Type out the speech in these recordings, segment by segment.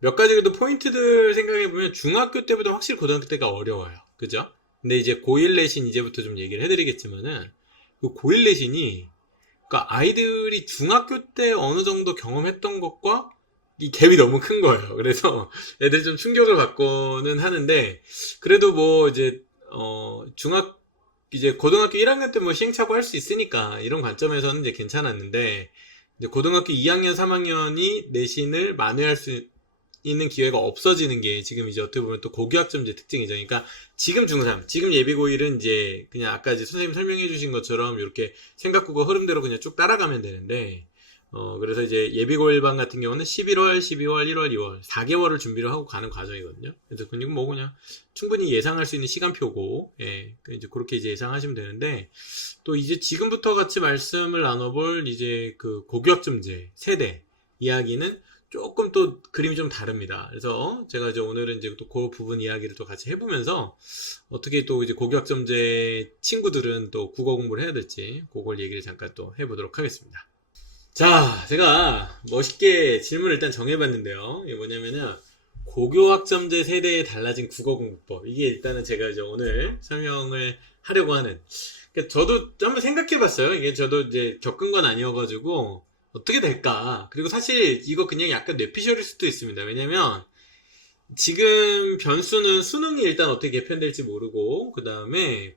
몇 가지 그래도 포인트들 생각해보면 중학교 때보다 확실히 고등학교 때가 어려워요. 그죠? 근데 이제 고1 내신 이제부터 좀 얘기를 해드리겠지만은 그 고1 내신이 그러니까 아이들이 중학교 때 어느 정도 경험했던 것과 이 갭이 너무 큰 거예요. 그래서 애들이 좀 충격을 받고는 하는데 그래도 뭐 이제 이제 고등학교 1학년 때 뭐 시행착오 할 수 있으니까 이런 관점에서는 이제 괜찮았는데 이제 고등학교 2학년, 3학년이 내신을 만회할 수 있는 기회가 없어지는 게 지금 이제 어떻게 보면 또 고교학점제 특징이죠. 그러니까 지금 중3, 지금 예비고1은 이제 그냥 아까 이제 선생님 설명해 주신 것처럼 이렇게 생각국어 흐름대로 그냥 쭉 따라가면 되는데 그래서 이제 예비고1반 같은 경우는 11월, 12월, 1월, 2월 4개월을 준비를 하고 가는 과정이거든요. 그래서 그냥 뭐 그냥 충분히 예상할 수 있는 시간표고, 예, 이제 그렇게 이제 예상하시면 되는데 또 이제 지금부터 같이 말씀을 나눠볼 이제 그 고교학점제 세대 이야기는 조금 또 그림이 좀 다릅니다. 그래서 제가 이제 오늘은 이제 또 그 부분 이야기를 또 같이 해보면서 어떻게 또 이제 고교학점제 친구들은 또 국어 공부를 해야 될지 그걸 얘기를 잠깐 또 해보도록 하겠습니다. 자, 제가 멋있게 질문을 일단 정해봤는데요. 이게 뭐냐면은 고교학점제 세대에 달라진 국어 공부법. 이게 일단은 제가 이제 오늘 설명을 하려고 하는. 그러니까 저도 한번 생각해봤어요. 이게 저도 이제 겪은 건 아니어가지고 어떻게 될까? 그리고 사실 이거 그냥 약간 뇌피셜일 수도 있습니다. 왜냐면 지금 변수는 수능이 일단 어떻게 개편될지 모르고 그 다음에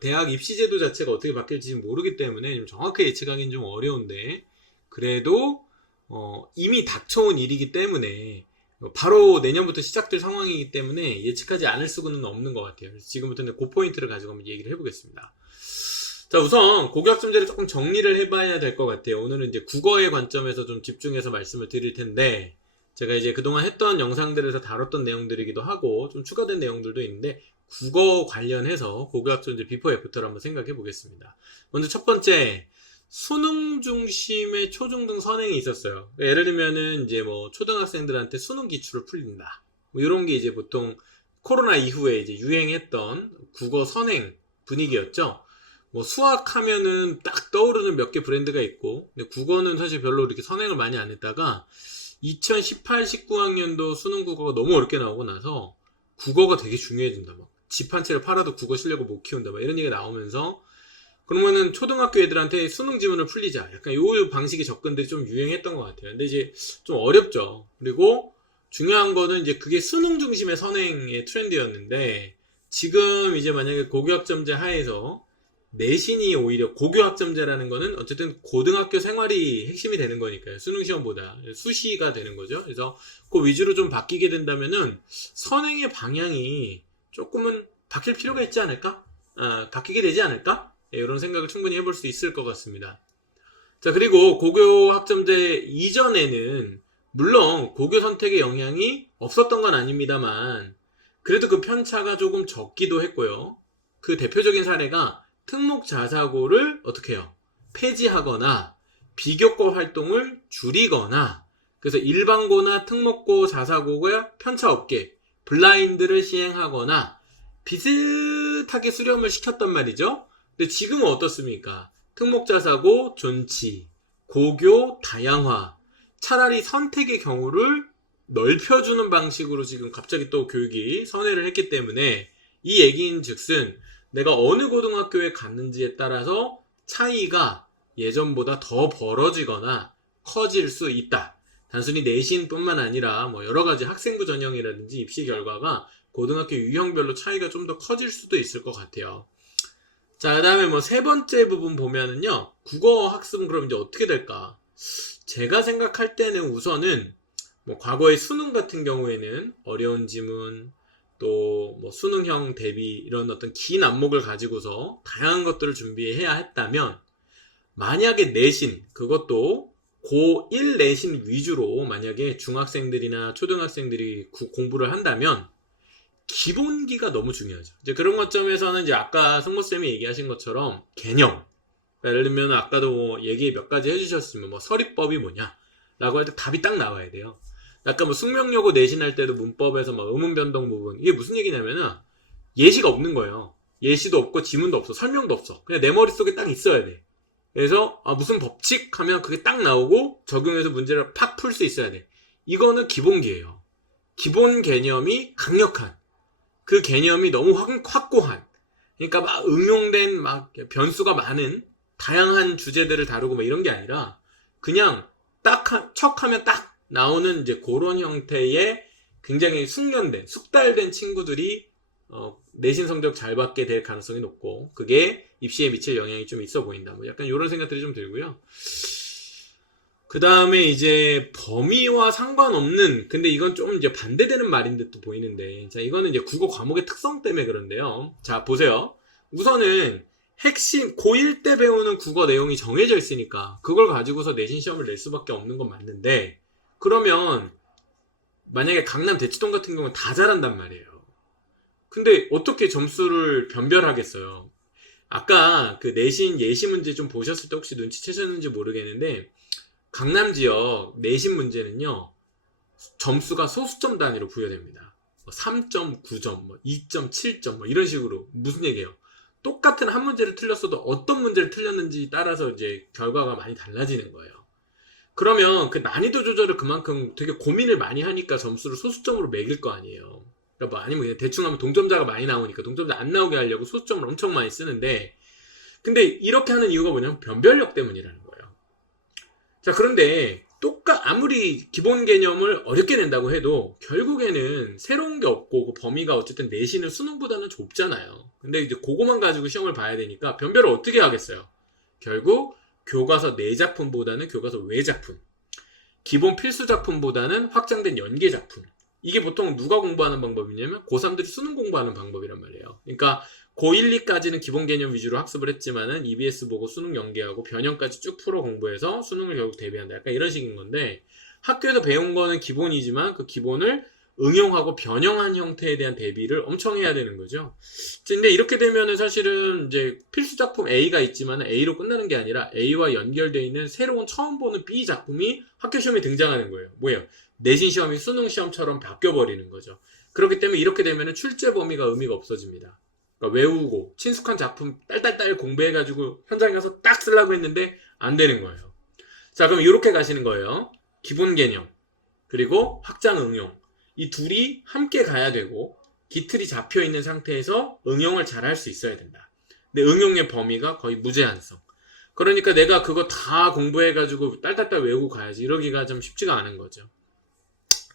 대학 입시제도 자체가 어떻게 바뀔지 모르기 때문에 좀 정확하게 예측하기는 좀 어려운데 그래도 이미 닥쳐온 일이기 때문에 바로 내년부터 시작될 상황이기 때문에 예측하지 않을 수는 없는 것 같아요. 그래서 지금부터는 그 포인트를 가지고 한번 얘기를 해보겠습니다. 자, 우선 고교학점제를 조금 정리를 해봐야 될 것 같아요. 오늘은 이제 국어의 관점에서 좀 집중해서 말씀을 드릴 텐데 제가 이제 그동안 했던 영상들에서 다뤘던 내용들이기도 하고 좀 추가된 내용들도 있는데 국어 관련해서 고교학점제 비포 애프터를 한번 생각해 보겠습니다. 먼저 첫 번째, 수능 중심의 초중등 선행이 있었어요. 예를 들면은 이제 뭐 초등학생들한테 수능 기출을 풀린다. 뭐 이런 게 이제 보통 코로나 이후에 이제 유행했던 국어 선행 분위기였죠. 뭐 수학하면은 딱 떠오르는 몇 개 브랜드가 있고 근데 국어는 사실 별로 이렇게 선행을 많이 안 했다가 2018, 19학년도 수능 국어가 너무 어렵게 나오고 나서 국어가 되게 중요해진다. 막 집 한 채를 팔아도 국어 실력을 못 키운다. 막 이런 얘기가 나오면서 그러면은 초등학교 애들한테 수능 지문을 풀리자. 약간 요 방식의 접근들이 좀 유행했던 것 같아요. 근데 이제 좀 어렵죠. 그리고 중요한 거는 이제 그게 수능 중심의 선행의 트렌드였는데 지금 이제 만약에 고교학점제 하에서 내신이 오히려 고교학점제라는 거는 어쨌든 고등학교 생활이 핵심이 되는 거니까요. 수능시험보다 수시가 되는 거죠. 그래서 그 위주로 좀 바뀌게 된다면은 선행의 방향이 조금은 바뀔 필요가 있지 않을까? 바뀌게 되지 않을까? 예, 이런 생각을 충분히 해볼 수 있을 것 같습니다. 자, 그리고 고교학점제 이전에는 물론 고교 선택의 영향이 없었던 건 아닙니다만 그래도 그 편차가 조금 적기도 했고요. 그 대표적인 사례가 특목 자사고를 어떻게 해요? 폐지하거나 비교과 활동을 줄이거나 그래서 일반고나 특목고 자사고가 편차 없게 블라인드를 시행하거나 비슷하게 수렴을 시켰단 말이죠. 근데 지금은 어떻습니까? 특목자사고 존치, 고교 다양화, 차라리 선택의 경우를 넓혀주는 방식으로 지금 갑자기 또 교육이 선회를 했기 때문에 이 얘기인 즉슨 내가 어느 고등학교에 갔는지에 따라서 차이가 예전보다 더 벌어지거나 커질 수 있다. 단순히 내신뿐만 아니라 뭐 여러 가지 학생부 전형이라든지 입시 결과가 고등학교 유형별로 차이가 좀 더 커질 수도 있을 것 같아요. 자, 그 다음에 뭐 세 번째 부분 보면은요, 국어 학습은 그럼 이제 어떻게 될까? 제가 생각할 때는 우선은 뭐 과거의 수능 같은 경우에는 어려운 지문, 또 뭐 수능형 대비 이런 어떤 긴 안목을 가지고서 다양한 것들을 준비해야 했다면 만약에 내신, 그것도 고1 내신 위주로 만약에 중학생들이나 초등학생들이 공부를 한다면 기본기가 너무 중요하죠. 이제 그런 관점에서는 이제 아까 승모쌤이 얘기하신 것처럼 개념. 예를 들면 아까도 뭐 얘기 몇 가지 해주셨으면 뭐 서리법이 뭐냐 라고 할 때 답이 딱 나와야 돼요. 아까 뭐 숙명여고 내신할 때도 문법에서 막 의문 변동 부분 이게 무슨 얘기냐면은 예시가 없는 거예요. 예시도 없고 지문도 없어. 설명도 없어. 그냥 내 머릿속에 딱 있어야 돼. 그래서 무슨 법칙 하면 그게 딱 나오고 적용해서 문제를 팍 풀 수 있어야 돼. 이거는 기본기예요. 기본 개념이 강력한, 그 개념이 너무 확고한, 그러니까 막 응용된 막 변수가 많은 다양한 주제들을 다루고 막 이런 게 아니라 그냥 딱 척하면 딱 나오는 이제 그런 형태의 굉장히 숙달된 친구들이 내신 성적 잘 받게 될 가능성이 높고 그게 입시에 미칠 영향이 좀 있어 보인다. 뭐 약간 이런 생각들이 좀 들고요. 그 다음에 이제 범위와 상관없는, 근데 이건 좀 이제 반대되는 말인 듯도 보이는데, 자, 이거는 이제 국어 과목의 특성 때문에 그런데요. 자, 보세요. 우선은 핵심, 고1 때 배우는 국어 내용이 정해져 있으니까, 그걸 가지고서 내신 시험을 낼 수밖에 없는 건 맞는데, 그러면, 만약에 강남 대치동 같은 경우는 다 잘한단 말이에요. 근데 어떻게 점수를 변별하겠어요? 아까 그 내신 예시 문제 좀 보셨을 때 혹시 눈치채셨는지 모르겠는데, 강남 지역 내신 문제는요, 점수가 소수점 단위로 부여됩니다. 3.9점, 2.7점, 이런 식으로. 무슨 얘기예요? 똑같은 한 문제를 틀렸어도 어떤 문제를 틀렸는지 따라서 이제 결과가 많이 달라지는 거예요. 그러면 그 난이도 조절을 그만큼 되게 고민을 많이 하니까 점수를 소수점으로 매길 거 아니에요. 그러니까 뭐 아니면 그냥 대충 하면 동점자가 많이 나오니까 동점자 안 나오게 하려고 소수점을 엄청 많이 쓰는데, 근데 이렇게 하는 이유가 뭐냐면 변별력 때문이라는 거예요. 자, 그런데 아무리 기본 개념을 어렵게 낸다고 해도 결국에는 새로운 게 없고 그 범위가 어쨌든 내신은 수능보다는 좁잖아요. 근데 이제 그거만 가지고 시험을 봐야 되니까 변별을 어떻게 하겠어요? 결국 교과서 내 작품보다는 교과서 외 작품, 기본 필수 작품보다는 확장된 연계 작품. 이게 보통 누가 공부하는 방법이냐면 고3들이 수능 공부하는 방법이란 말이에요. 그러니까 고1, 2까지는 기본 개념 위주로 학습을 했지만은 EBS 보고 수능 연계하고 변형까지 쭉 풀어 공부해서 수능을 결국 대비한다. 약간 이런 식인 건데, 학교에서 배운 거는 기본이지만 그 기본을 응용하고 변형한 형태에 대한 대비를 엄청 해야 되는 거죠. 근데 이렇게 되면은 사실은 이제 필수 작품 A가 있지만 A로 끝나는 게 아니라 A와 연결되어 있는 새로운 처음 보는 B 작품이 학교 시험에 등장하는 거예요. 뭐예요? 내신 시험이 수능 시험처럼 바뀌어버리는 거죠. 그렇기 때문에 이렇게 되면은 출제 범위가 의미가 없어집니다. 그러니까 외우고 친숙한 작품 딸딸딸 공부해가지고 현장에 가서 딱 쓰려고 했는데 안 되는 거예요. 자, 그럼 이렇게 가시는 거예요. 기본 개념 그리고 확장 응용, 이 둘이 함께 가야 되고 기틀이 잡혀있는 상태에서 응용을 잘 할 수 있어야 된다. 근데 응용의 범위가 거의 무제한성. 그러니까 내가 그거 다 공부해가지고 딸딸딸 외우고 가야지, 이러기가 좀 쉽지가 않은 거죠.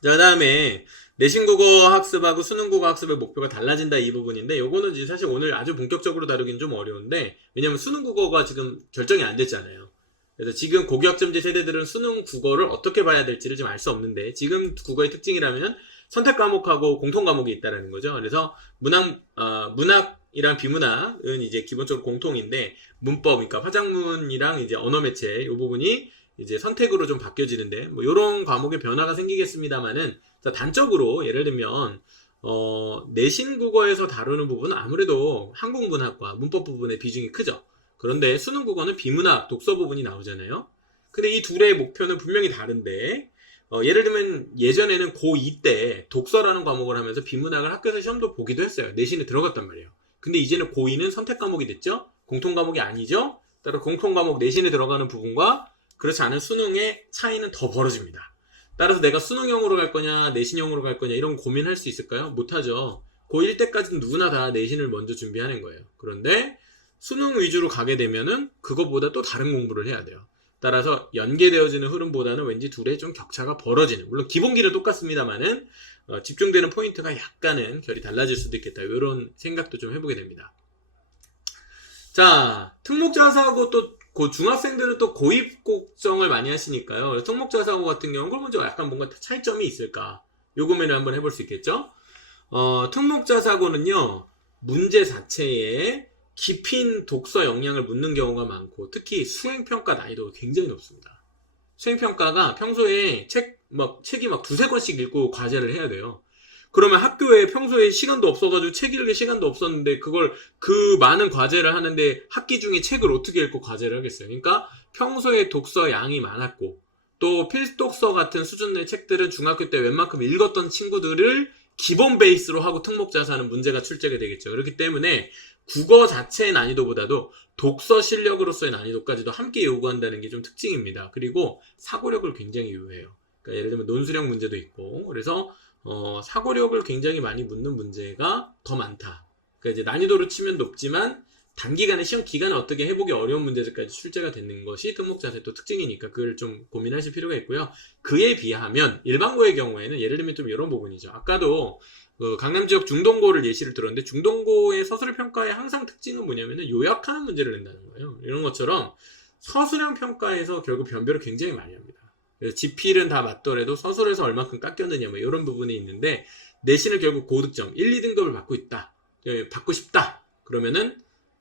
자, 그 다음에 내신 국어 학습하고 수능 국어 학습의 목표가 달라진다, 이 부분인데, 요거는 이제 사실 오늘 아주 본격적으로 다루긴 좀 어려운데, 왜냐면 수능 국어가 지금 결정이 안 됐잖아요. 그래서 지금 고교학점제 세대들은 수능 국어를 어떻게 봐야 될지를 좀 알 수 없는데, 지금 국어의 특징이라면 선택 과목하고 공통 과목이 있다라는 거죠. 그래서 문학이랑 비문학은 이제 기본적으로 공통인데, 문법, 그러니까 화작문이랑 이제 언어 매체, 요 부분이 이제 선택으로 좀 바뀌어지는데, 뭐 요런 과목의 변화가 생기겠습니다만은, 단적으로 예를 들면 내신 국어에서 다루는 부분은 아무래도 한국 문학과 문법 부분의 비중이 크죠. 그런데 수능 국어는 비문학, 독서 부분이 나오잖아요. 근데 이 둘의 목표는 분명히 다른데, 예를 들면 예전에는 고2 때 독서라는 과목을 하면서 비문학을 학교에서 시험도 보기도 했어요. 내신에 들어갔단 말이에요. 근데 이제는 고2는 선택 과목이 됐죠. 공통 과목이 아니죠. 따라 공통 과목 내신에 들어가는 부분과 그렇지 않은 수능의 차이는 더 벌어집니다. 따라서 내가 수능형으로 갈 거냐 내신형으로 갈 거냐 이런 고민할 수 있을까요? 못하죠. 고1 때까지는 누구나 다 내신을 먼저 준비하는 거예요. 그런데 수능 위주로 가게 되면은 그것보다 또 다른 공부를 해야 돼요. 따라서 연계되어지는 흐름보다는 왠지 둘의 좀 격차가 벌어지는, 물론 기본기는 똑같습니다만은 집중되는 포인트가 약간은 결이 달라질 수도 있겠다, 이런 생각도 좀 해보게 됩니다. 자, 특목자사고 또 중학생들은 또 고입 걱정을 많이 하시니까요. 특목자사고 같은 경우는 그걸 먼저 약간 뭔가 차이점이 있을까, 요 고민을 한번 해볼 수 있겠죠. 특목자사고는요, 문제 자체에 깊인 독서 역량을 묻는 경우가 많고, 특히 수행평가 난이도가 굉장히 높습니다. 수행평가가 평소에 책이 막 두세 권씩 읽고 과제를 해야 돼요. 그러면 학교에 평소에 시간도 없어가지고 책 읽을 시간도 없었는데 그걸 그 많은 과제를 하는데 학기 중에 책을 어떻게 읽고 과제를 하겠어요. 그러니까 평소에 독서 양이 많았고, 또 필독서 같은 수준의 책들은 중학교 때 웬만큼 읽었던 친구들을 기본 베이스로 하고 특목자사는 문제가 출제가 되겠죠. 그렇기 때문에 국어 자체의 난이도보다도 독서 실력으로서의 난이도까지도 함께 요구한다는 게 좀 특징입니다. 그리고 사고력을 굉장히 요해요. 그러니까 예를 들면 논술형 문제도 있고, 그래서 사고력을 굉장히 많이 묻는 문제가 더 많다. 그러니까 이제 난이도로 치면 높지만 단기간에 시험 기간에 어떻게 해보기 어려운 문제들까지 출제가 되는 것이 특목자세 또 특징이니까 그걸 좀 고민하실 필요가 있고요. 그에 비하면 일반고의 경우에는 예를 들면 좀 이런 부분이죠. 아까도 그 강남 지역 중동고를 예시를 들었는데 중동고의 서술형 평가의 항상 특징은 뭐냐면은 요약하는 문제를 낸다는 거예요. 이런 것처럼 서술형 평가에서 결국 변별을 굉장히 많이 합니다. 그래서 지필은 다 맞더라도 서술에서 얼마큼 깎였느냐 뭐 이런 부분이 있는데 내신을 결국 고득점 1, 2등급을 받고 있다. 받고 싶다. 그러면은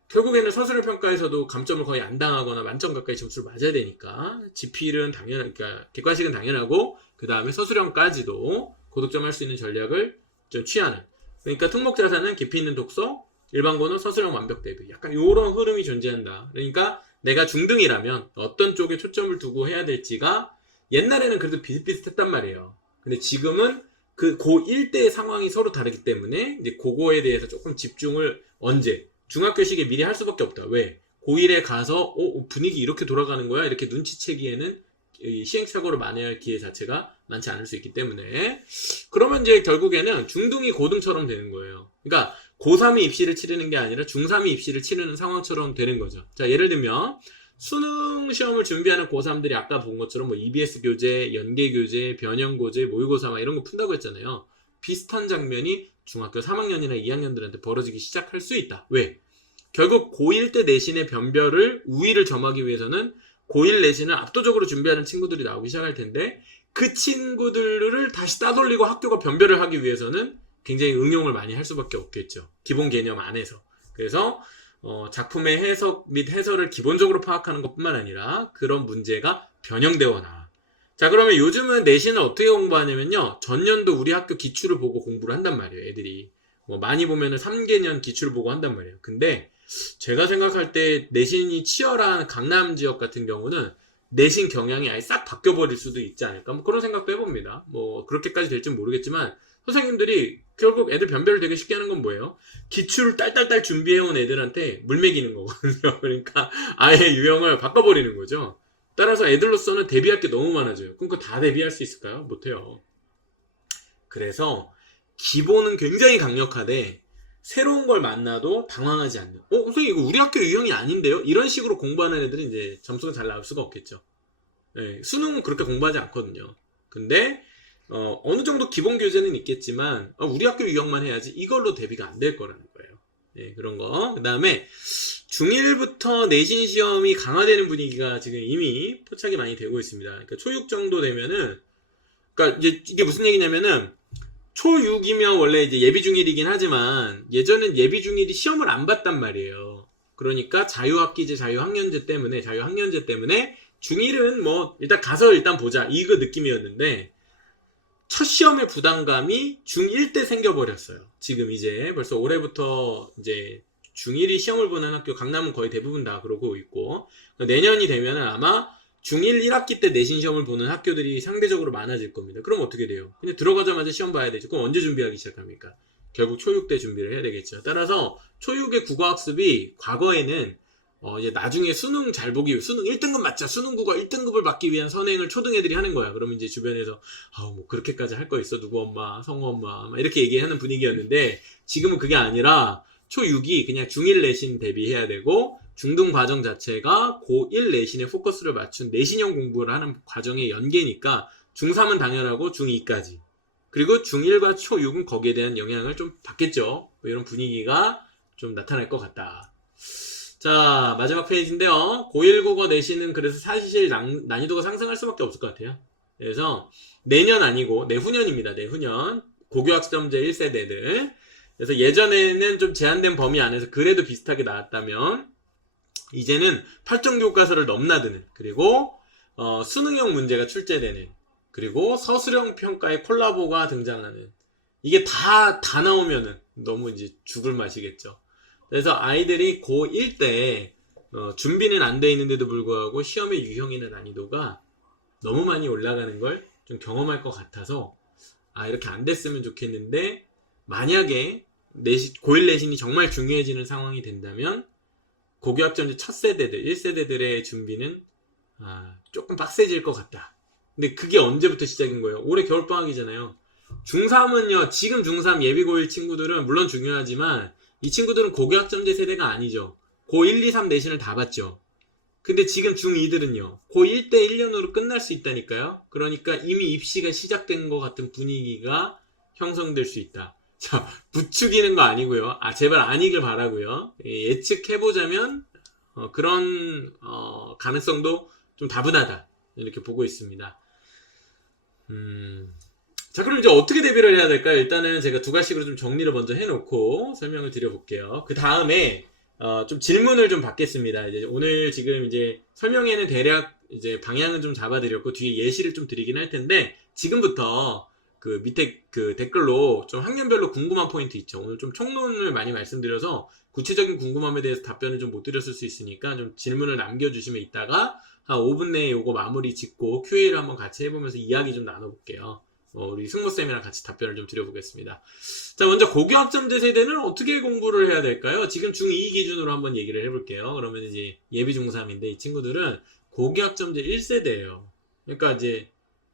결국에는 서술형 평가에서도 감점을 거의 안 당하거나 만점 가까이 점수를 맞아야 되니까 지필은 그러니까 객관식은 당연하고 그 다음에 서술형까지도 고득점 할 수 있는 전략을 좀 취하는. 그러니까 특목자사는 깊이 있는 독서, 일반고는 서술형 완벽 대비. 약간 이런 흐름이 존재한다. 그러니까 내가 중등이라면 어떤 쪽에 초점을 두고 해야 될지가 옛날에는 그래도 비슷비슷했단 말이에요. 근데 지금은 그 고1 때의 상황이 서로 다르기 때문에 이제 그거에 대해서 조금 집중을 언제 중학교 시기에 미리 할 수밖에 없다. 왜? 고1에 가서 분위기 이렇게 돌아가는 거야? 이렇게 눈치채기에는 시행착오를 만회할 기회 자체가 많지 않을 수 있기 때문에 그러면 이제 결국에는 중등이 고등처럼 되는 거예요. 그러니까 고3이 입시를 치르는 게 아니라 중3이 입시를 치르는 상황처럼 되는 거죠. 자, 예를 들면 수능 시험을 준비하는 고3들이 아까 본 것처럼 뭐 EBS 교재, 연계 교재, 변형 교재, 모의고사 막 이런 거 푼다고 했잖아요. 비슷한 장면이 중학교 3학년이나 2학년들한테 벌어지기 시작할 수 있다. 왜? 결국 고1 때 내신의 변별을 우위를 점하기 위해서는 고1 내신을 압도적으로 준비하는 친구들이 나오기 시작할 텐데 그 친구들을 다시 따돌리고 학교가 변별을 하기 위해서는 굉장히 응용을 많이 할 수밖에 없겠죠. 기본 개념 안에서. 그래서 작품의 해석 및 해설을 기본적으로 파악하는 것뿐만 아니라 그런 문제가 변형되어 나와. 자, 그러면 요즘은 내신을 어떻게 공부하냐면요. 전년도 우리 학교 기출을 보고 공부를 한단 말이에요. 애들이. 뭐 많이 보면은 3개년 기출을 보고 한단 말이에요. 근데 제가 생각할 때 내신이 치열한 강남 지역 같은 경우는 내신 경향이 아예 싹 바뀌어버릴 수도 있지 않을까 뭐 그런 생각도 해봅니다. 뭐 그렇게까지 될지는 모르겠지만 선생님들이 결국 애들 변별을 되게 쉽게 하는 건 뭐예요? 기출을 딸딸딸 준비해온 애들한테 물 먹이는 거거든요. 그러니까 아예 유형을 바꿔버리는 거죠. 따라서 애들로서는 대비할 게 너무 많아져요. 그럼 그거 다 대비할 수 있을까요? 못해요. 그래서 기본은 굉장히 강력하되 새로운 걸 만나도 당황하지 않는. 선생님 이거 우리 학교 유형이 아닌데요? 이런 식으로 공부하는 애들은 이제 점수가 잘 나올 수가 없겠죠. 네, 수능은 그렇게 공부하지 않거든요. 근데 어느 정도 기본 교재는 있겠지만 우리 학교 유형만 해야지 이걸로 대비가 안 될 거라는 거예요. 네, 그런 거. 그 다음에 중1부터 내신 시험이 강화되는 분위기가 지금 이미 포착이 많이 되고 있습니다. 그러니까 초6 정도 되면은 그러니까 이제 이게 무슨 얘기냐면은 초6이면 원래 이제 예비 중1이긴 하지만 예전엔 예비 중1이 시험을 안 봤단 말이에요. 그러니까 자유학기제, 자유학년제 때문에 중1은 뭐 일단 가서 일단 보자 이거 느낌이었는데 첫 시험의 부담감이 중1 때 생겨버렸어요. 지금 이제 벌써 올해부터 이제 중1이 시험을 보는 학교 강남은 거의 대부분 다 그러고 있고 내년이 되면은 아마 중1 1학기 때 내신 시험을 보는 학교들이 상대적으로 많아질 겁니다. 그럼 어떻게 돼요? 그냥 들어가자마자 시험 봐야 되죠. 그럼 언제 준비하기 시작합니까? 결국 초6 때 준비를 해야 되겠죠. 따라서 초6의 국어학습이 과거에는 이제 나중에 수능 잘 보기, 수능 1등급 맞자, 수능 국어 1등급을 받기 위한 선행을 초등 애들이 하는 거야. 그러면 이제 주변에서 뭐 그렇게까지 할 거 있어? 누구 엄마, 성우 엄마 막 이렇게 얘기하는 분위기였는데 지금은 그게 아니라 초6이 그냥 중1 내신 대비해야 되고 중등 과정 자체가 고1 내신에 포커스를 맞춘 내신형 공부를 하는 과정의 연계니까 중3은 당연하고 중2까지 그리고 중1과 초6은 거기에 대한 영향을 좀 받겠죠. 뭐 이런 분위기가 좀 나타날 것 같다. 자, 마지막 페이지인데요. 고1 국어 내신은 그래서 사실 난이도가 상승할 수밖에 없을 것 같아요. 그래서 내년 아니고 내후년입니다. 내후년 고교학점제 1세대들 그래서 예전에는 좀 제한된 범위 안에서 그래도 비슷하게 나왔다면 이제는 8점 교과서를 넘나드는 그리고 수능형 문제가 출제되는 그리고 서술형 평가의 콜라보가 등장하는 이게 다 나오면은 너무 이제 죽을 맛이겠죠. 그래서 아이들이 고1 때 준비는 안 돼 있는데도 불구하고 시험의 유형이나 난이도가 너무 많이 올라가는 걸 좀 경험할 것 같아서 이렇게 안 됐으면 좋겠는데 만약에 고1 내신이 정말 중요해지는 상황이 된다면 고교학점제 첫 세대들, 1세대들의 준비는 조금 빡세질 것 같다. 근데 그게 언제부터 시작인 거예요? 올해 겨울방학이잖아요. 중3은요, 지금 중3 예비고1 친구들은 물론 중요하지만 이 친구들은 고교학점제 세대가 아니죠. 고1, 2, 3 내신을 다 봤죠. 근데 지금 중2들은요, 고1 때 1년으로 끝날 수 있다니까요. 그러니까 이미 입시가 시작된 것 같은 분위기가 형성될 수 있다. 자, 부추기는 거 아니고요. 제발 아니길 바라고요. 예측해보자면 그런 가능성도 좀 다분하다. 이렇게 보고 있습니다. 자, 그럼 이제 어떻게 대비를 해야 될까요? 일단은 제가 두 가지씩으로 좀 정리를 먼저 해놓고 설명을 드려볼게요. 그 다음에 좀 질문을 좀 받겠습니다. 이제 오늘 지금 이제 설명에는 대략 이제 방향은 좀 잡아드렸고 뒤에 예시를 좀 드리긴 할 텐데 지금부터 그 밑에 그 댓글로 좀 학년별로 궁금한 포인트 있죠. 오늘 좀 총론을 많이 말씀드려서 구체적인 궁금함에 대해서 답변을 좀 못 드렸을 수 있으니까 좀 질문을 남겨주시면 이따가 한 5분 내에 요거 마무리 짓고 QA를 한번 같이 해보면서 이야기 좀 나눠볼게요. 우리 승무쌤이랑 같이 답변을 좀 드려보겠습니다. 자, 먼저 고교학점제 세대는 어떻게 공부를 해야 될까요? 지금 중2 기준으로 한번 얘기를 해볼게요. 그러면 이제 예비 중3인데 이 친구들은 고교학점제 1세대예요. 그러니까 이제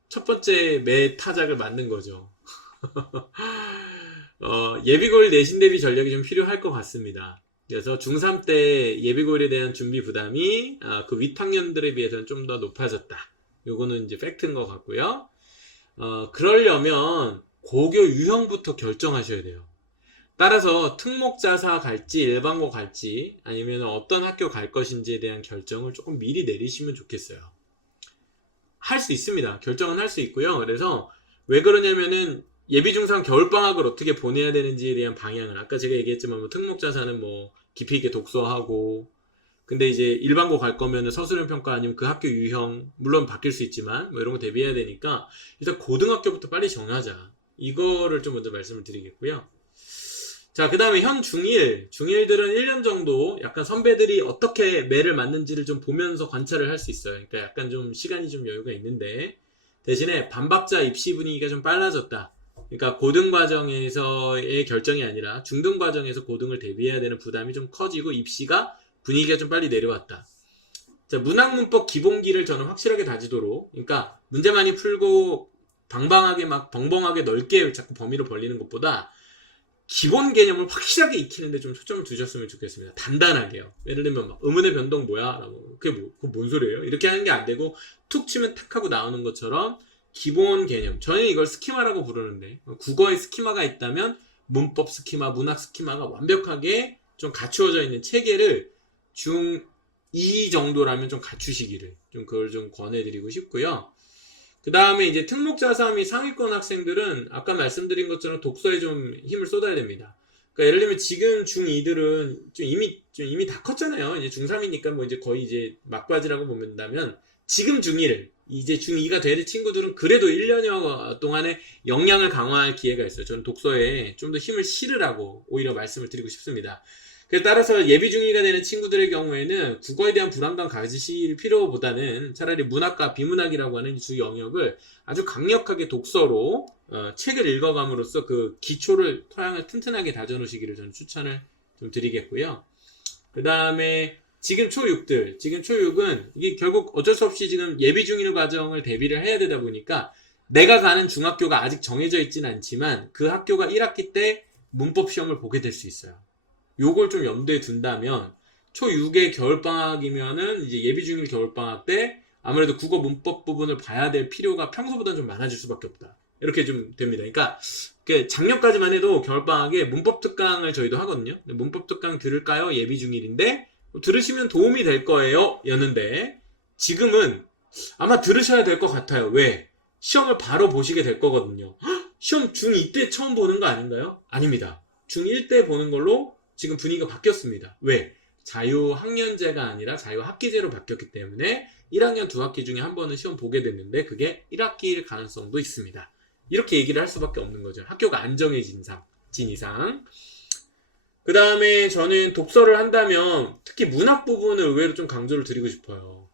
첫 번째 매 타작을 맞는 거죠. 예비고일 내신 대비 전략이 좀 필요할 것 같습니다. 그래서 중3 때 예비고일에 대한 준비 부담이 그 윗학년들에 비해서는 좀 더 높아졌다. 요거는 이제 팩트인 것 같고요. 그러려면 고교 유형부터 결정하셔야 돼요. 따라서 특목자사 갈지 일반고 갈지 아니면 어떤 학교 갈 것인지에 대한 결정을 조금 미리 내리시면 좋겠어요. 할 수 있습니다. 결정은 할 수 있고요. 그래서 왜 그러냐면은 예비 중3 겨울방학을 어떻게 보내야 되는지에 대한 방향을 아까 제가 얘기했지만 뭐 특목자사는 뭐 깊이 있게 독서하고 근데 이제 일반고 갈 거면은 서술형 평가 아니면 그 학교 유형 물론 바뀔 수 있지만 뭐 이런 거 대비해야 되니까 일단 고등학교부터 빨리 정하자. 이거를 좀 먼저 말씀을 드리겠고요. 자, 그 다음에 현 중1들은 1년 정도 약간 선배들이 어떻게 매를 맞는지를 좀 보면서 관찰을 할 수 있어요. 그러니까 약간 좀 시간이 좀 여유가 있는데 대신에 반박자 입시 분위기가 좀 빨라졌다. 그러니까 고등 과정에서의 결정이 아니라 중등 과정에서 고등을 대비해야 되는 부담이 좀 커지고 입시가 분위기가 좀 빨리 내려왔다. 자, 문학문법 기본기를 저는 확실하게 다지도록 그러니까 문제 많이 풀고 방방하게 막 벙벙하게 넓게 자꾸 범위를 벌리는 것보다 기본 개념을 확실하게 익히는데 좀 초점을 두셨으면 좋겠습니다. 단단하게요. 예를 들면 막 의문의 변동 뭐야? 그게 뭔 소리예요? 이렇게 하는 게 안 되고 툭 치면 탁 하고 나오는 것처럼 기본 개념. 저는 이걸 스키마라고 부르는데 국어에 스키마가 있다면 문법 스키마, 문학 스키마가 완벽하게 좀 갖추어져 있는 체계를 중2 정도라면 좀 갖추시기를 좀 그걸 좀 권해드리고 싶고요. 그 다음에 이제 특목자사 및 상위권 학생들은 아까 말씀드린 것처럼 독서에 좀 힘을 쏟아야 됩니다. 그러니까 예를 들면 지금 중2들은 좀 이미 다 컸잖아요. 이제 중3이니까 뭐 이제 거의 이제 막바지라고 보면다면 지금 중1, 이제 중2가 될 친구들은 그래도 1년여 동안에 역량을 강화할 기회가 있어요. 저는 독서에 좀 더 힘을 실으라고 오히려 말씀을 드리고 싶습니다. 따라서 예비 중2가 되는 친구들의 경우에는 국어에 대한 불안감 가지실 필요보다는 차라리 문학과 비문학이라고 하는 주 영역을 아주 강력하게 독서로 책을 읽어감으로써 그 기초를 토양을 튼튼하게 다져놓으시기를 저는 추천을 좀 드리겠고요. 그 다음에 지금 초6은 이게 결국 어쩔 수 없이 지금 예비 중1 과정을 대비를 해야 되다 보니까 내가 가는 중학교가 아직 정해져 있지는 않지만 그 학교가 1학기 때 문법 시험을 보게 될 수 있어요. 요걸 좀 염두에 둔다면 초6의 겨울방학이면은 이제 예비 중1 겨울방학 때 아무래도 국어 문법 부분을 봐야 될 필요가 평소보다 좀 많아질 수밖에 없다. 이렇게 좀 됩니다. 그러니까 작년까지만 해도 겨울방학에 문법 특강을 저희도 하거든요. 문법 특강 들을까요? 예비 중1인데 들으시면 도움이 될 거예요. 였는데 지금은 아마 들으셔야 될 것 같아요. 왜? 시험을 바로 보시게 될 거거든요. 시험 중2 때 처음 보는 거 아닌가요? 아닙니다. 중1 때 보는 걸로 지금 분위기가 바뀌었습니다. 왜? 자유학년제가 아니라 자유학기제로 바뀌었기 때문에 1학년 2학기 중에 한 번은 시험 보게 됐는데 그게 1학기일 가능성도 있습니다. 이렇게 얘기를 할 수밖에 없는 거죠. 학교가 안정해진 이상. 그 다음에 저는 독서를 한다면 특히 문학 부분을 의외로 좀 강조를 드리고 싶어요.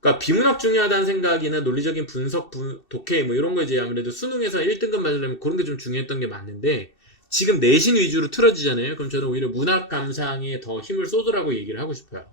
그러니까 비문학 중요하다는 생각이나 논리적인 분석, 독해 뭐 이런 거 이제 아무래도 수능에서 1등급 맞으려면 그런 게 좀 중요했던 게 맞는데 지금 내신 위주로 틀어지잖아요. 그럼 저는 오히려 문학 감상에 더 힘을 쏟으라고 얘기를 하고 싶어요.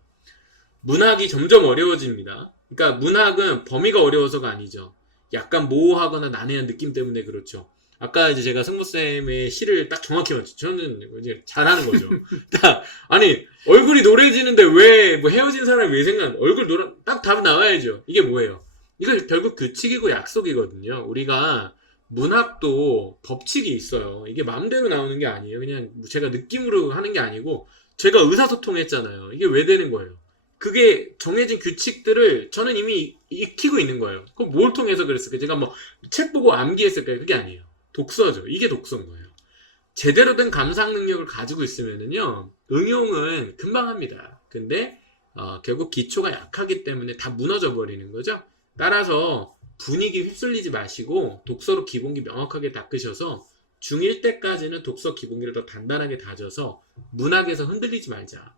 문학이 점점 어려워집니다. 그러니까 문학은 범위가 어려워서가 아니죠. 약간 모호하거나 난해한 느낌 때문에 그렇죠. 아까 이제 제가 승무쌤의 시를 딱 정확히 맞죠. 저는 이제 잘하는 거죠. 딱, 아니, 얼굴이 노래지는데 왜, 뭐 헤어진 사람이 왜 얼굴 노래, 딱 답이 나와야죠. 이게 뭐예요? 이거 결국 규칙이고 약속이거든요. 우리가 문학도 법칙이 있어요. 이게 마음대로 나오는 게 아니에요. 그냥 제가 느낌으로 하는 게 아니고, 제가 의사소통했잖아요. 이게 왜 되는 거예요? 그게 정해진 규칙들을 저는 이미 익히고 있는 거예요. 그럼 뭘 통해서 그랬을까요? 제가 뭐 책 보고 암기했을까요? 그게 아니에요. 독서죠. 이게 독서인 거예요. 제대로 된 감상 능력을 가지고 있으면은요, 응용은 금방 합니다. 근데 결국 기초가 약하기 때문에 다 무너져 버리는 거죠. 따라서 분위기 휩쓸리지 마시고 독서로 기본기 명확하게 닦으셔서 중1 때까지는 독서 기본기를 더 단단하게 다져서 문학에서 흔들리지 말자.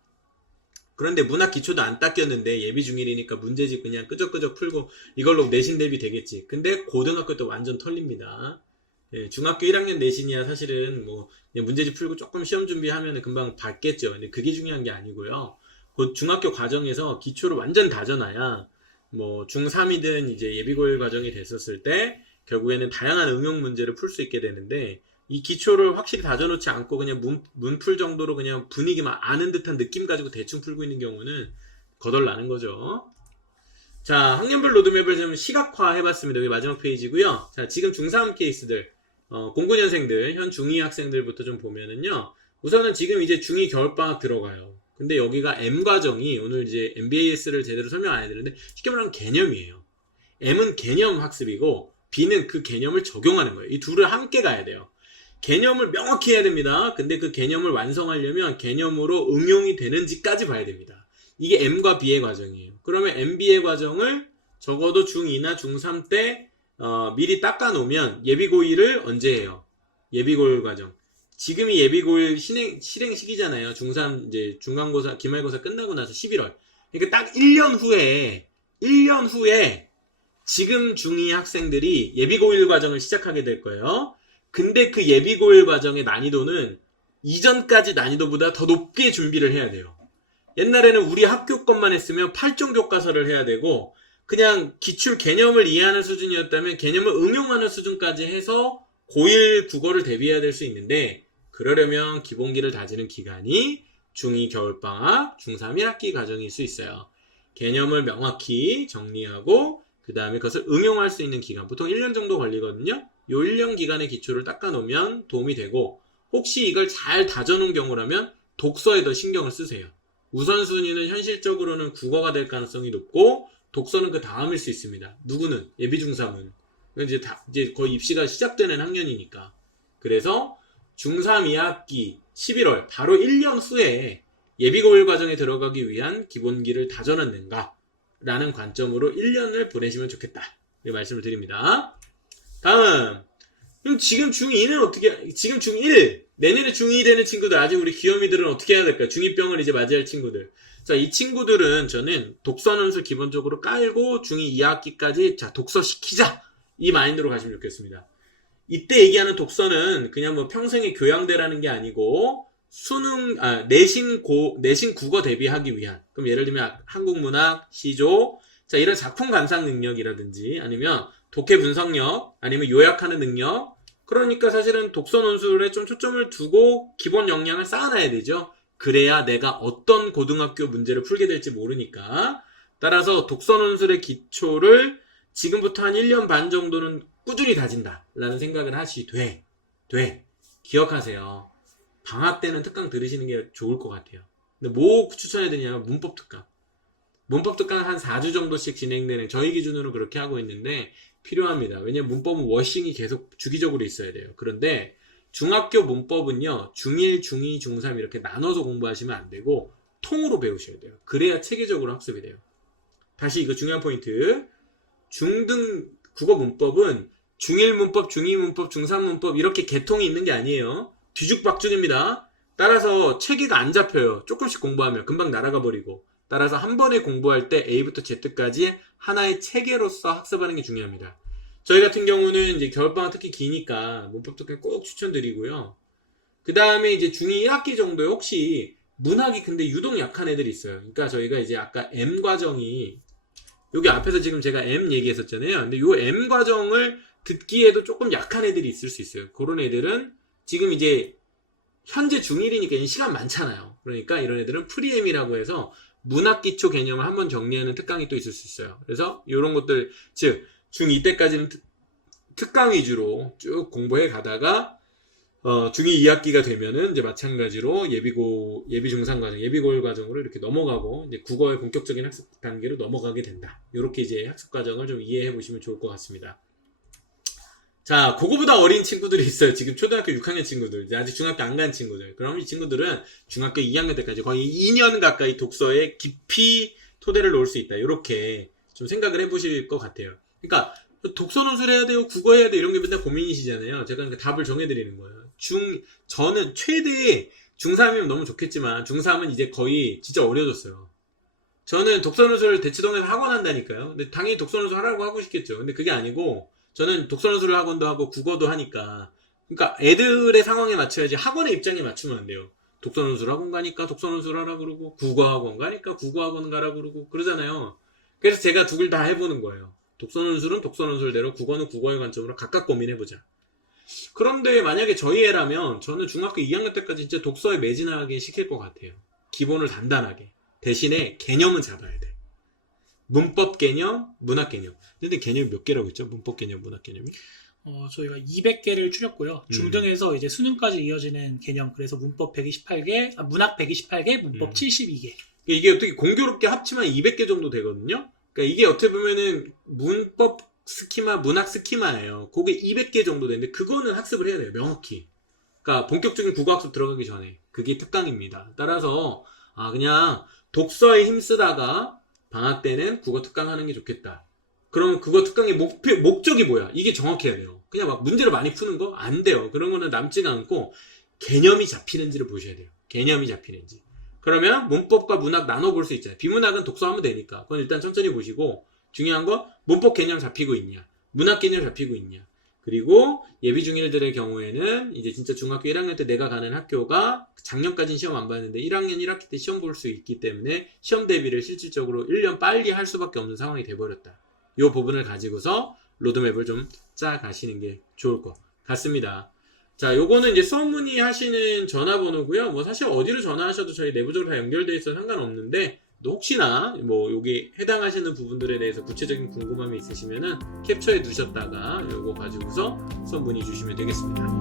그런데 문학 기초도 안 닦였는데 예비 중1이니까 문제집 그냥 끄적끄적 풀고 이걸로 내신 대비 되겠지. 근데 고등학교 때 완전 털립니다. 예, 중학교 1학년 내신이야 사실은 뭐 그냥 문제집 풀고 조금 시험 준비하면 금방 받겠죠. 근데 그게 중요한 게 아니고요. 곧 중학교 과정에서 기초를 완전 다져놔야 뭐 중3이든 이제 예비고일 과정이 됐었을 때 결국에는 다양한 응용 문제를 풀 수 있게 되는데 이 기초를 확실히 다져놓지 않고 그냥 문풀 정도로 그냥 분위기만 아는 듯한 느낌 가지고 대충 풀고 있는 경우는 거덜나는 거죠. 자, 학년별 로드맵을 좀 시각화 해봤습니다. 여기 마지막 페이지고요. 자, 지금 중3 케이스들, 09년생들, 현 중2 학생들부터 좀 보면은요. 우선은 지금 이제 중2 겨울방학 들어가요. 근데 여기가 M과정이 오늘 이제 MBAS를 제대로 설명 안 해드리는데 쉽게 말하면 개념이에요. M은 개념 학습이고 B는 그 개념을 적용하는 거예요. 이 둘을 함께 가야 돼요. 개념을 명확히 해야 됩니다. 근데 그 개념을 완성하려면 개념으로 응용이 되는지까지 봐야 됩니다. 이게 M과 B의 과정이에요. 그러면 MB의 과정을 적어도 중2나 중3 때 미리 닦아놓으면 예비고1을 언제 해요? 예비고1 과정. 지금이 예비고1 실행 시기잖아요. 중3 이제 중간고사, 기말고사 끝나고 나서 11월. 그러니까 딱 1년 후에 지금 중2 학생들이 예비고1 과정을 시작하게 될 거예요. 근데 그 예비고1 과정의 난이도는 이전까지 난이도보다 더 높게 준비를 해야 돼요. 옛날에는 우리 학교 것만 했으면 8종 교과서를 해야 되고 그냥 기출 개념을 이해하는 수준이었다면 개념을 응용하는 수준까지 해서 고1 국어를 대비해야 될 수 있는데 그러려면 기본기를 다지는 기간이 중2 겨울방학, 중3 1학기 과정일 수 있어요. 개념을 명확히 정리하고 그 다음에 그것을 응용할 수 있는 기간 보통 1년 정도 걸리거든요. 요 1년 기간의 기초를 닦아놓으면 도움이 되고 혹시 이걸 잘 다져놓은 경우라면 독서에 더 신경을 쓰세요. 우선순위는 현실적으로는 국어가 될 가능성이 높고 독서는 그 다음일 수 있습니다. 누구는? 예비 중3은. 이제 거의 입시가 시작되는 학년이니까. 그래서 중3 2학기 11월 바로 1년 후에 예비고일 과정에 들어가기 위한 기본기를 다져놨는가 라는 관점으로 1년을 보내시면 좋겠다. 이 말씀을 드립니다. 다음. 그럼 지금 중2는 어떻게, 지금 중1, 내년에 중2 되는 친구들, 아직 우리 귀요미들은 어떻게 해야 될까요? 중2병을 이제 맞이할 친구들. 자, 이 친구들은 저는 독서논술 기본적으로 깔고 중2 2학기까지 자, 독서 시키자! 이 마인드로 가시면 좋겠습니다. 이때 얘기하는 독서는 그냥 뭐 평생의 교양대라는 게 아니고 내신 국어 대비하기 위한. 그럼 예를 들면 한국문학, 시조, 자, 이런 작품 감상 능력이라든지 아니면 독해 분석력, 아니면 요약하는 능력. 그러니까 사실은 독서 논술에 좀 초점을 두고 기본 역량을 쌓아놔야 되죠. 그래야 내가 어떤 고등학교 문제를 풀게 될지 모르니까. 따라서 독서 논술의 기초를 지금부터 한 1년 반 정도는 꾸준히 다진다 라는 생각을 하시되 기억하세요. 방학 때는 특강 들으시는 게 좋을 것 같아요. 근데 뭐 추천해야 되냐면 문법 특강. 문법 특강 한 4주 정도씩 진행되는 저희 기준으로 그렇게 하고 있는데 필요합니다. 왜냐면 문법은 워싱이 계속 주기적으로 있어야 돼요. 그런데 중학교 문법은요. 중1, 중2, 중3 이렇게 나눠서 공부하시면 안 되고 통으로 배우셔야 돼요. 그래야 체계적으로 학습이 돼요. 다시 이거 중요한 포인트. 중등 국어 문법은 중1 문법, 중2 문법, 중3 문법 이렇게 계통이 있는 게 아니에요. 뒤죽박죽입니다. 따라서 체계가 안 잡혀요. 조금씩 공부하면 금방 날아가 버리고. 따라서 한 번에 공부할 때 A부터 Z까지 하나의 체계로서 학습하는 게 중요합니다. 저희 같은 경우는 이제 겨울방학 특히 기니까 문법 특강 꼭 추천드리고요. 그 다음에 이제 중2 1학기 정도에 혹시 문학이 근데 유독 약한 애들이 있어요. 그러니까 저희가 이제 아까 M 과정이 여기 앞에서 지금 제가 M 얘기했었잖아요. 근데 요 M 과정을 듣기에도 조금 약한 애들이 있을 수 있어요. 그런 애들은 지금 이제 현재 중1이니까 시간 많잖아요. 그러니까 이런 애들은 프리엠이라고 해서 문학기초 개념을 한번 정리하는 특강이 또 있을 수 있어요. 그래서 이런 것들, 즉 중2 때까지는 특강 위주로 쭉 공부해 가다가 중2 2학기가 되면은 이제 마찬가지로 예비 중상 과정, 예비 고일 과정으로 이렇게 넘어가고 이제 국어의 본격적인 학습 단계로 넘어가게 된다. 이렇게 이제 학습 과정을 좀 이해해 보시면 좋을 것 같습니다. 자, 그거보다 어린 친구들이 있어요. 지금 초등학교 6학년 친구들, 아직 중학교 안 간 친구들. 그럼 이 친구들은 중학교 2학년 때까지 거의 2년 가까이 독서에 깊이 토대를 놓을 수 있다. 이렇게 좀 생각을 해보실 것 같아요. 그러니까 독서 논술 해야 돼요, 국어 해야 돼요, 이런 게 맨날 고민이시잖아요. 제가 그러니까 답을 정해드리는 거예요. 저는 최대 중3이면 너무 좋겠지만 중3은 이제 거의 진짜 어려졌어요. 저는 독서 논술을 대치동에서 학원 한다니까요. 근데 당연히 독서 논술 하라고 하고 싶겠죠. 근데 그게 아니고 저는 독서 논술 학원도 하고 국어도 하니까, 그러니까 애들의 상황에 맞춰야지 학원의 입장에 맞추면 안 돼요. 독서 논술 학원 가니까 독서 논술 하라 그러고, 국어 학원 가니까 국어 학원 가라 그러고 그러잖아요. 그래서 제가 두 개 다 해보는 거예요. 독서 논술은 독서 논술대로, 국어는 국어의 관점으로 각각 고민해보자. 그런데 만약에 저희 애라면 저는 중학교 2학년 때까지 진짜 독서에 매진하게 시킬 것 같아요. 기본을 단단하게. 대신에 개념은 잡아야 돼. 문법 개념, 문학 개념. 근데 개념이 몇 개라고 했죠? 문법 개념, 문학 개념이? 저희가 200개를 추렸고요. 중등에서 이제 수능까지 이어지는 개념, 그래서 문법 128개, 문학 128개, 문법 72개. 이게 어떻게 공교롭게 합치면 200개 정도 되거든요? 그러니까 이게 어떻게 보면은 문법 스키마, 문학 스키마예요. 그게 200개 정도 되는데 그거는 학습을 해야 돼요. 명확히. 그러니까 본격적인 국어학습 들어가기 전에. 그게 특강입니다. 따라서 그냥 독서에 힘쓰다가 방학 때는 국어 특강 하는 게 좋겠다. 그러면 국어 특강의 목적이 뭐야? 이게 정확해야 돼요. 그냥 막 문제를 많이 푸는 거? 안 돼요. 그런 거는 남지가 않고 개념이 잡히는지를 보셔야 돼요. 개념이 잡히는지. 그러면 문법과 문학 나눠볼 수 있잖아요. 비문학은 독서하면 되니까. 그건 일단 천천히 보시고, 중요한 거 문법 개념 잡히고 있냐, 문학 개념 잡히고 있냐. 그리고 예비 중1들의 경우에는 이제 진짜 중학교 1학년 때 내가 가는 학교가 작년까지는 시험 안 봤는데 1학년 1학기 때 시험 볼 수 있기 때문에 시험 대비를 실질적으로 1년 빨리 할 수밖에 없는 상황이 돼버렸다. 이 부분을 가지고서 로드맵을 좀 짜 가시는 게 좋을 것 같습니다. 자, 요거는 이제 수업 문의하시는 전화번호고요. 뭐 사실 어디로 전화하셔도 저희 내부적으로 다 연결돼 있어 상관없는데, 또 혹시나 뭐 여기 해당하시는 부분들에 대해서 구체적인 궁금함이 있으시면은 캡처해 두셨다가 요거 가지고서 수업 문의 주시면 되겠습니다.